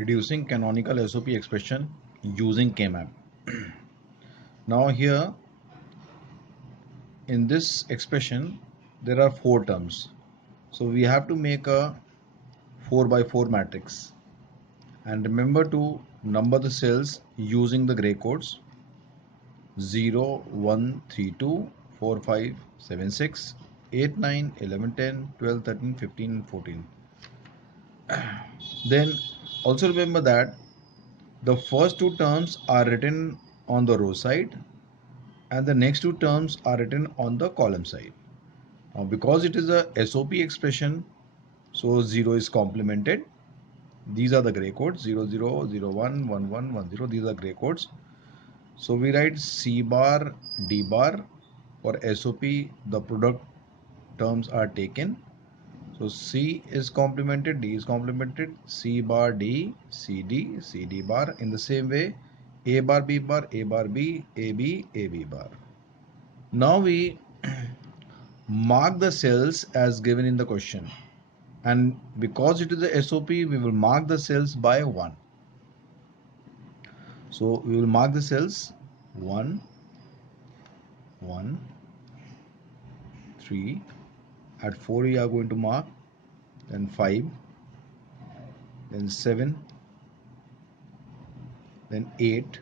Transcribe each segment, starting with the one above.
Reducing canonical SOP expression using K-map. Now here in this expression there are four terms, so we have to make a 4 by 4 matrix, and remember to number the cells using the gray codes 0 1 3 2 4 5 7 6 8 9 11 10 12 13 15 and 14. Then also remember that the first two terms are written on the row side and the next two terms are written on the column side. Now because it is a SOP expression, so 0 is complemented. These are the gray codes 0 0 0 1 1 1 1 0. These are gray codes. So we write C bar D bar. For SOP the product terms are taken. So C is complemented, D is complemented, C bar D, C D, C D bar. In the same way, A bar B bar, A bar B, A B, A B bar. Now we mark the cells as given in the question, and because it is a SOP, we will mark the cells by 1. So we will mark the cells 1, 1, 3. At 4 we are going to mark, then 5, then 7, then 8,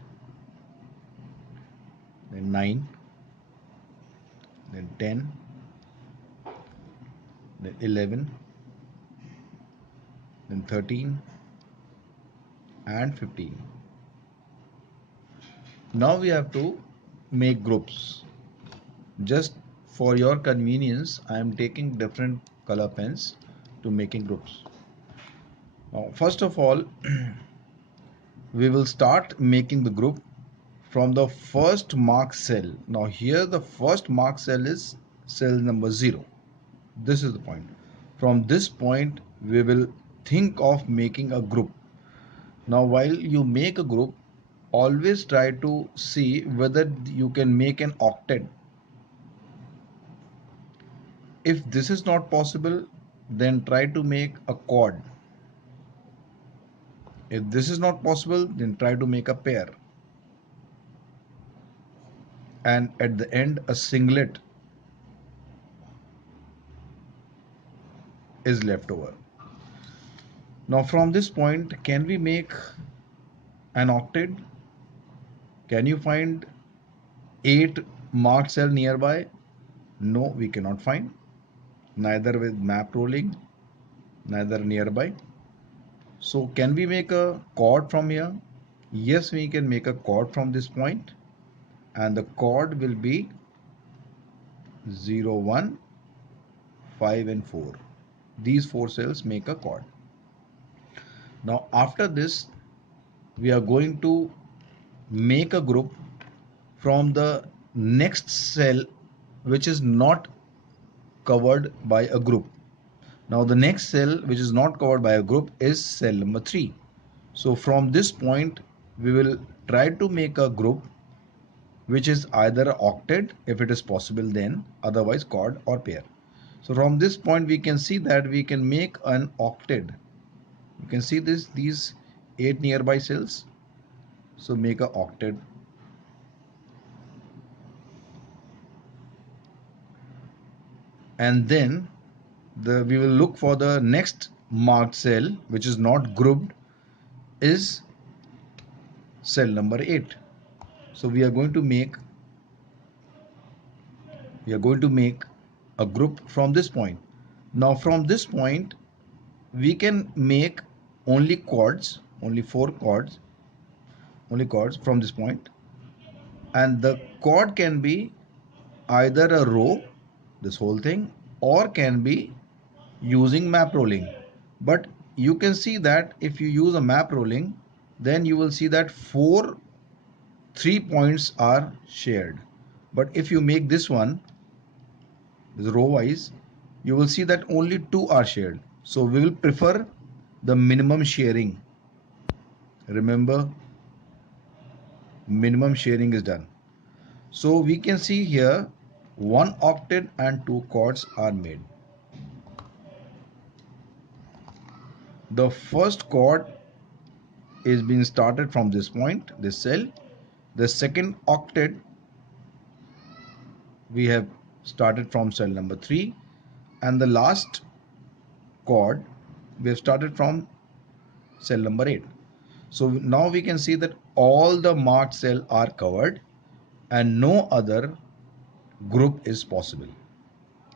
then 9, then 10, then 11, then 13 and 15. Now we have to make groups. Just for your convenience, I am taking different color pens to making groups. Now first of all we will start making the group from the first marked cell. Now here the first marked cell is cell number 0. This is the point. From this point we will think of making a group. Now while you make a group, always try to see whether you can make an octet. If this is not possible, then try to make a quad. If this is not possible, then try to make a pair. And at the end, a singlet is left over. Now from this point, can we make an octet? Can you find 8 marked cell nearby? No, we cannot find. Neither with map rolling, neither nearby. So can we make a chord from here? Yes, we can make a chord from this point, and the chord will be 0 1 5 and 4. These 4 cells make a chord. Now after this we are going to make a group from the next cell which is not covered by a group. Now the next cell which is not covered by a group is cell number 3. So from this point we will try to make a group which is either an octet if it is possible, then otherwise chord or pair. So from this point we can see that we can make an octet. You can see these 8 nearby cells. So make a octet. And then we will look for the next marked cell which is not grouped is cell number 8. So we are going to make a group from this point. Now from this point we can make only chords, only 4 chords, only chords from this point, and the chord can be either a row, this whole thing, or can be using map rolling. But you can see that if you use a map rolling, then you will see that 3 points are shared. But if you make this one, this row wise, you will see that only 2 are shared. So we will prefer the minimum sharing. Remember, minimum sharing is done. So we can see here 1 octet and 2 chords are made. The first chord is being started from this point, this cell. The second octet we have started from cell number 3, and the last chord we have started from cell number 8. So now we can see that all the marked cells are covered and no other group is possible.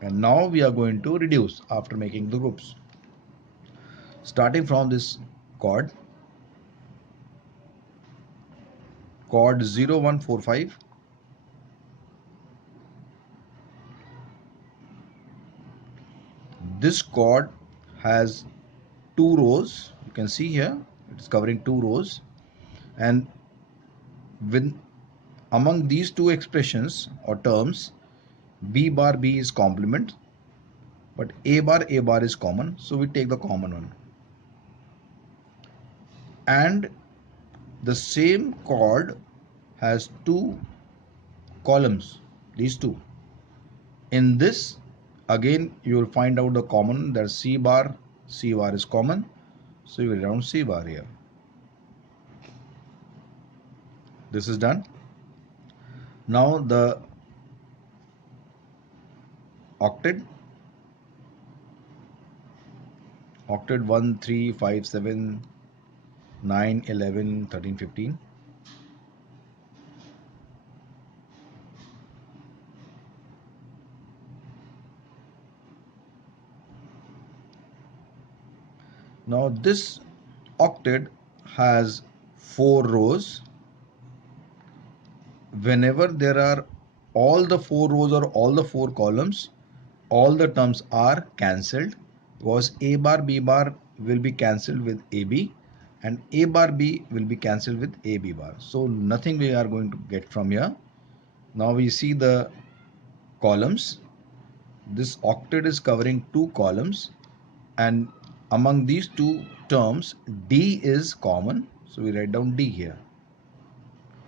And now we are going to reduce after making the groups. Starting from this chord 0145, this chord has 2 rows. You can see here it is covering 2 rows, and with among these two expressions or terms, B bar B is complement, but A bar is common, so we take the common one. And the same chord has 2 columns, these two. In this, again you will find out the common, that C bar is common, so you will round C bar here. This is done. Now the octet 1, 3, 5, 7, 9, 11, 13, 15. Now this octet has 4 rows. Whenever there are all the 4 rows or all the 4 columns, all the terms are cancelled, because A bar B bar will be cancelled with AB and A bar B will be cancelled with AB bar. So nothing we are going to get from here. Now we see the columns. This octet is covering 2 columns, and among these 2 terms D is common, so we write down D here.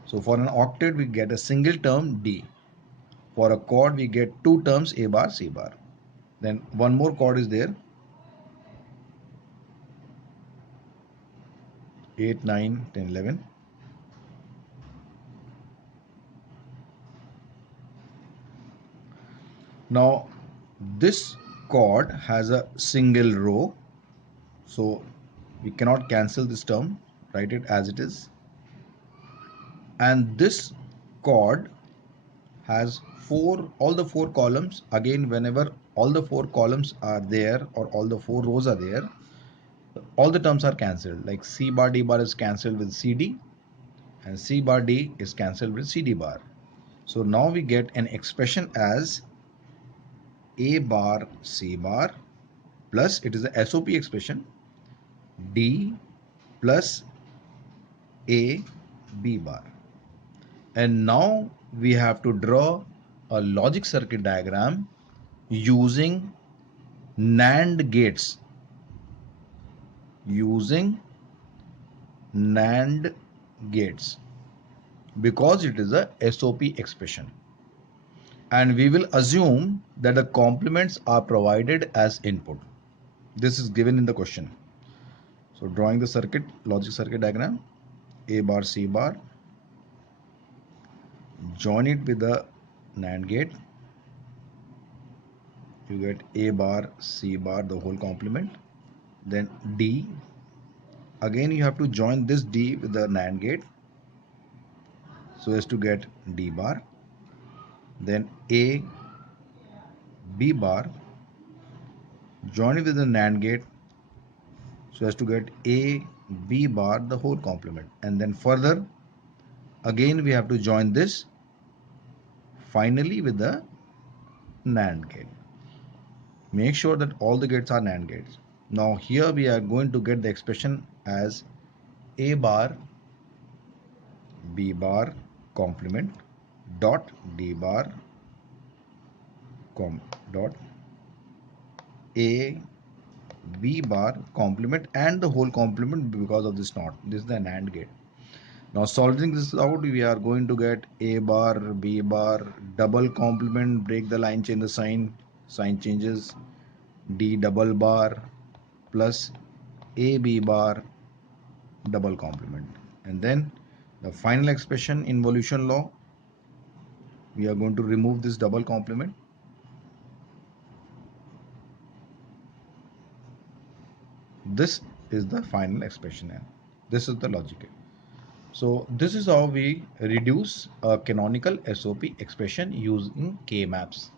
So for an octet we get a single term D. For a chord we get 2 terms A bar C bar. Then one more chord is there, 8, 9, 10, 11. Now this chord has a single row, so we cannot cancel this term, write it as it is. And this chord has all the 4 columns. Again, whenever all the 4 columns are there or all the 4 rows are there, all the terms are cancelled. Like C bar D bar is cancelled with CD, and C bar D is cancelled with CD bar. So now we get an expression as A bar C bar plus, it is a SOP expression, D plus A B bar. And now we have to draw a logic circuit diagram using NAND gates. Because it is a SOP expression, and we will assume that the complements are provided as input. This is given in the question. So drawing the logic circuit diagram, A bar C bar, join it with the NAND gate, you get A bar C bar, the whole complement. Then D, again you have to join this D with the NAND gate so as to get D bar. Then A B bar, join it with the NAND gate so as to get A B bar, the whole complement. And then further again we have to join this finally with the NAND gate. Make sure that all the gates are NAND gates. Now here we are going to get the expression as A bar B bar complement dot D bar dot A B bar complement and the whole complement because of this NOT. This is the NAND gate. Now solving this out, we are going to get A bar B bar double complement, break the line, change the sign changes, D double bar plus A B bar double complement. And then the final expression in evolution law, we are going to remove this double complement. This is the final expression and this is the logical. So this is how we reduce a canonical SOP expression using K-maps.